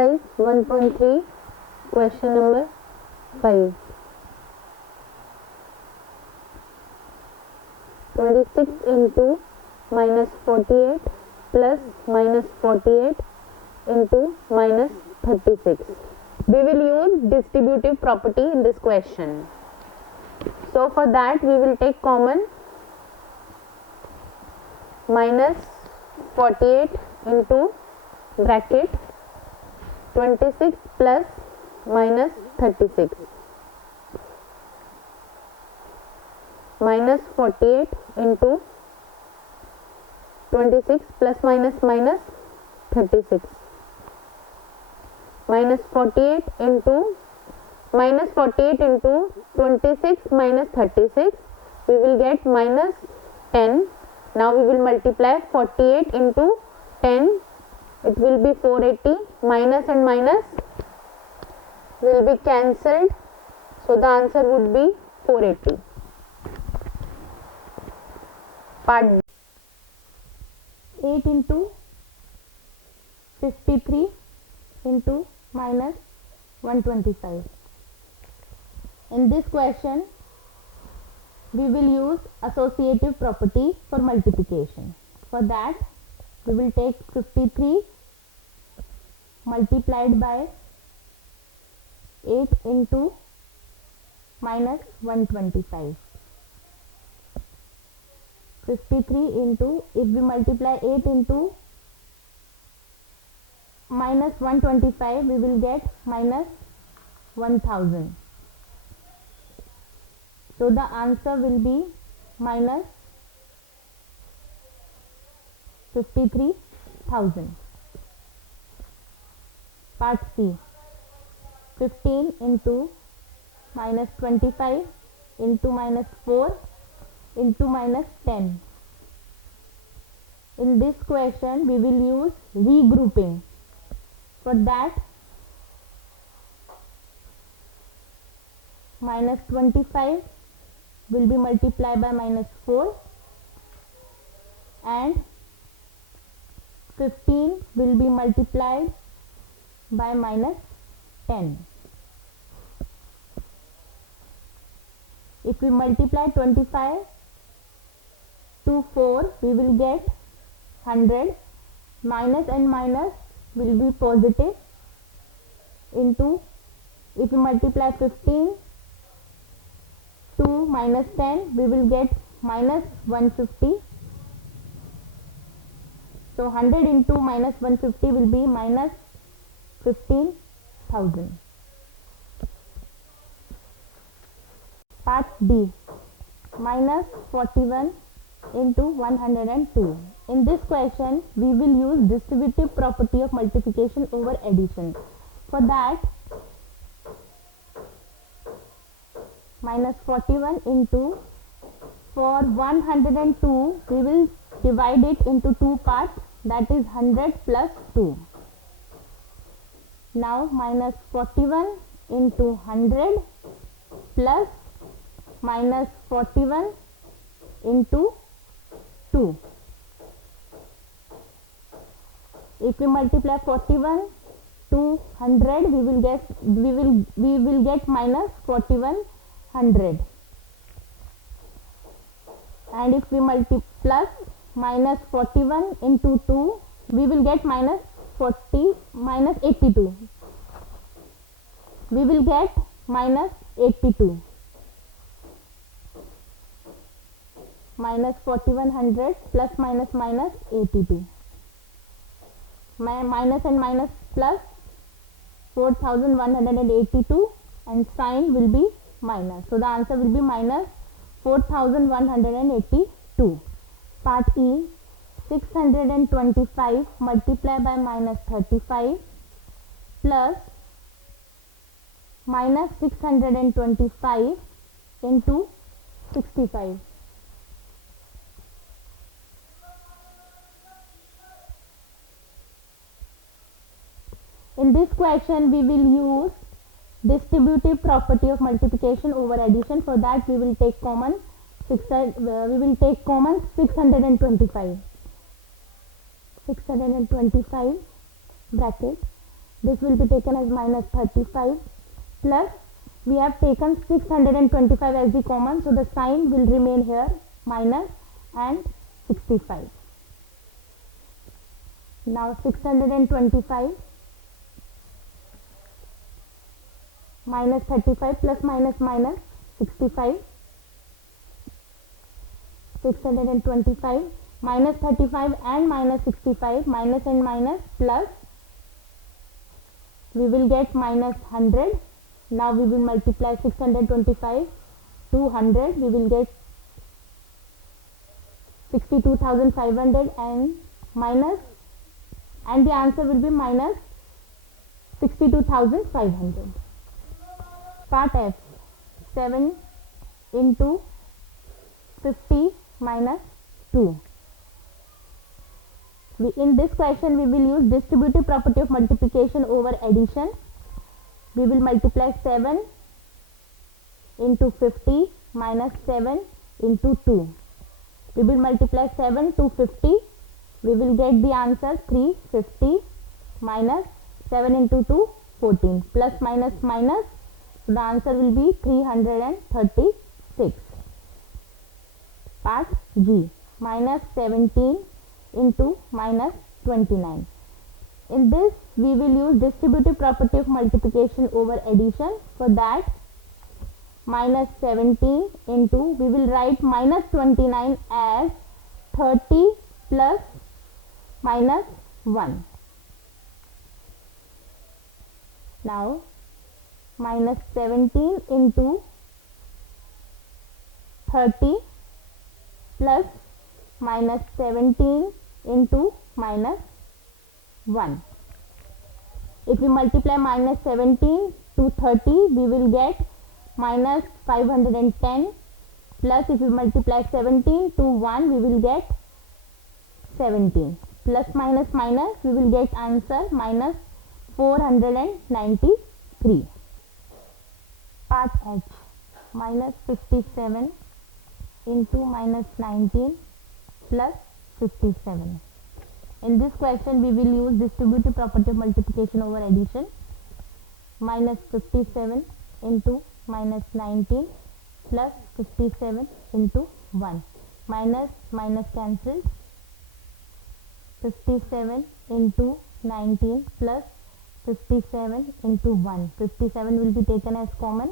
Exercise 1.3, question number 5. 26 into minus 48 plus minus 48 into minus 36. We will use distributive property in this question. So for that we will take common minus 48 into bracket 26 plus minus 36. Minus 48 into 26 plus minus minus 36. Minus 48 into 26 minus 36, we will get minus 10. Now we will multiply 48 into 10, it will be 480. Minus and minus will be cancelled, so the answer would be 480. Part 8 into 53 into minus 125. In this question, we will use associative property for multiplication. For that, we will take 53 multiplied by 8 into minus 125. 53 into, if we multiply 8 into minus 125, we will get minus 1000. So the answer will be minus 53,000. Part C. 15 into minus 25 into minus 4 into minus 10. In this question, we will use regrouping. For that, minus 25 will be multiplied by minus 4 and 15 will be multiplied by minus 10. If we multiply 25 to 4, we will get 100. Minus and minus will be positive into, if we multiply 15 to minus 10, we will get minus 150. So 100 into minus 150 will be minus 15,000. Part D. Minus 41 into 102. In this question, we will use distributive property of multiplication over addition. For that, minus 41 into, for 102, we will divide it into two parts, that is 100 plus 2. Now minus 41 into 100 plus minus 41 into 2. If we multiply 41 to 100, we will get minus 4100. And if we multiply minus 41 into 2, we will get minus 82. We will get minus 82. Minus 4100 plus minus minus 82. Minus and minus plus 4182 and sign will be minus. So the answer will be minus 4182. Part E. 625 multiplied by minus 35 plus minus 625 into 65. In this question, we will use distributive property of multiplication over addition. For that, we will take common 625. 625 bracket this will be taken as minus 35 plus we have taken 625 as the common, so the sign will remain here minus and 65. Now 625 minus 35 plus minus 65. 625 minus 35 and minus 65, minus and minus plus, we will get minus 100. Now we will multiply 625 to 100, we will get 62,500 and minus, and the answer will be minus 62,500. Part F, 7 into 50 minus 2. In this question we will use distributive property of multiplication over addition. We will multiply 7 into 50 minus 7 into 2. We will multiply 7 to 50. We will get the answer 350 minus 7 into 2, 14, plus minus minus. So the answer will be 336. Part G, minus 17 into minus 29. In this we will use distributive property of multiplication over addition. For that, minus 17 into, we will write minus 29 as 30 plus minus 1. Now minus 17 into 30 plus minus 17 into minus 1. If we multiply minus 17 to 30, we will get minus 510, plus if we multiply 17 to 1, we will get 17, plus minus minus, we will get answer minus 493. Part H, minus 57 into minus 19 plus 57. In this question we will use distributive property of multiplication over addition. Minus 57 into minus 19 plus 57 into 1. Minus minus cancelled. 57 into 19 plus 57 into 1. 57 will be taken as common.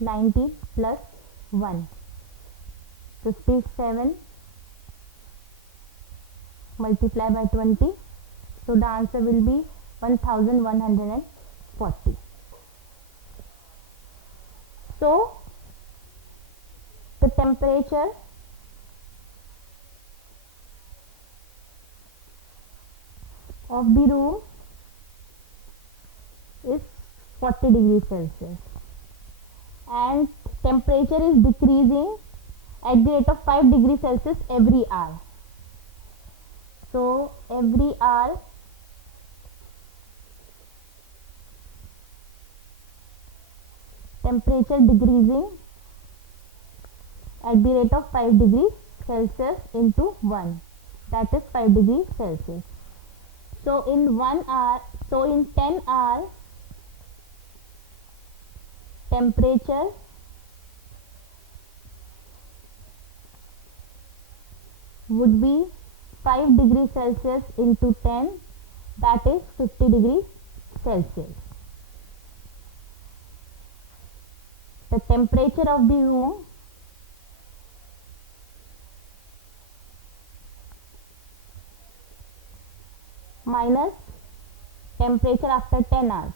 19 plus 1. 57 multiply by 20, so the answer will be 1140. So the temperature of the room is 40 degrees Celsius and temperature is decreasing at the rate of 5 degrees Celsius every hour. So every hour temperature decreasing at the rate of 5 degrees Celsius into 1, that is 5 degrees Celsius. So in 1 hour, so in 10 hours temperature would be 5 degrees Celsius into 10, that is 50 degrees Celsius. The temperature of the room minus temperature after 10 hours.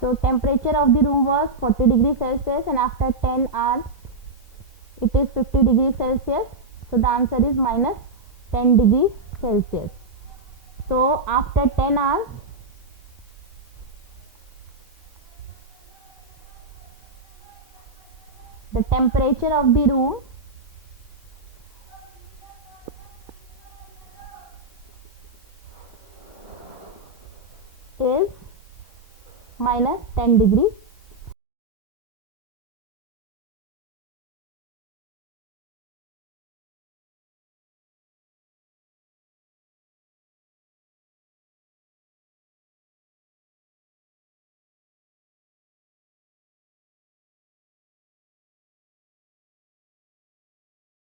So temperature of the room was 40 degrees Celsius and after 10 hours it is 50 degrees Celsius. So the answer is minus 10 degrees Celsius. So after 10 hours the temperature of the room is minus 10 degrees